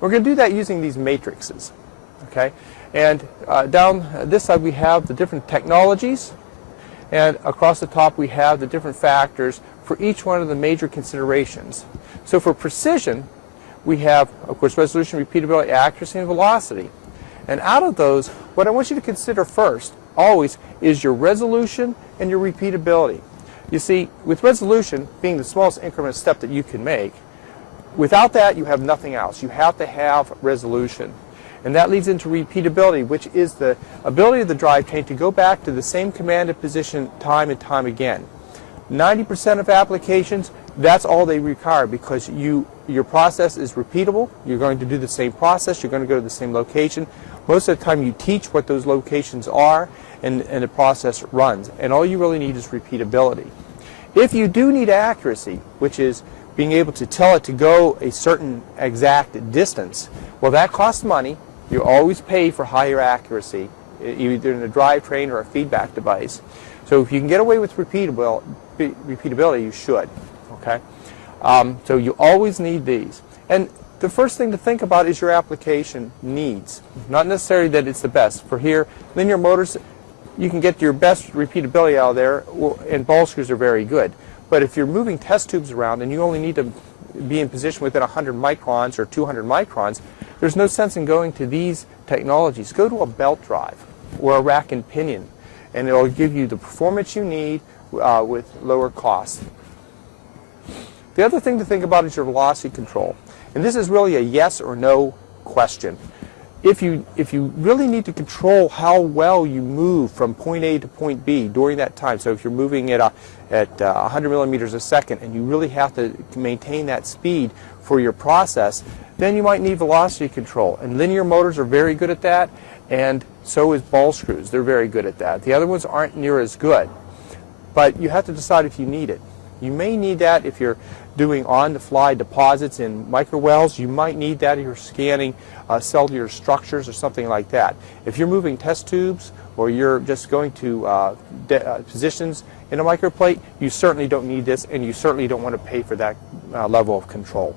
We're going to do that using these matrices. Okay? And down this side we have the different technologies, and across the top we have the different factors for each one of the major considerations. So for precision, we have, of course, resolution, repeatability, accuracy, and velocity. And out of those, what I want you to consider first, always, is your resolution and your repeatability. You see, with resolution being the smallest increment step that you can make, without that you have nothing else. You have to have resolution. And that leads into repeatability, which is the ability of the drivetrain to go back to the same commanded position time and time again. 90% of applications, that's all they require, because your process is repeatable. You're going to do the same process. You're going to go to the same location. Most of the time you teach what those locations are, and the process runs. And all you really need is repeatability. If you do need accuracy, which is being able to tell it to go a certain exact distance, well, that costs money. You always pay for higher accuracy, either in a drivetrain or a feedback device. So if you can get away with repeatability, you should. Okay? So you always need these. And the first thing to think about is your application needs. Not necessarily that it's the best. For here, linear motors, you can get your best repeatability out of there, and ball screws are very good. But if you're moving test tubes around and you only need to be in position within 100 microns or 200 microns, there's no sense in going to these technologies. Go to a belt drive or a rack and pinion, and it'll give you the performance you need with lower cost. The other thing to think about is your velocity control. And this is really a yes or no question. If you really need to control how well you move from point A to point B during that time, so if you're moving at 100 millimeters a second and you really have to maintain that speed for your process, then you might need velocity control. And linear motors are very good at that, and so is ball screws. They're very good at that. The other ones aren't near as good. But you have to decide if you need it. You may need that if you're doing on-the-fly deposits in microwells. You might need that if you're scanning cellular structures or something like that. If you're moving test tubes or you're just going to positions in a microplate, you certainly don't need this, and you certainly don't want to pay for that level of control.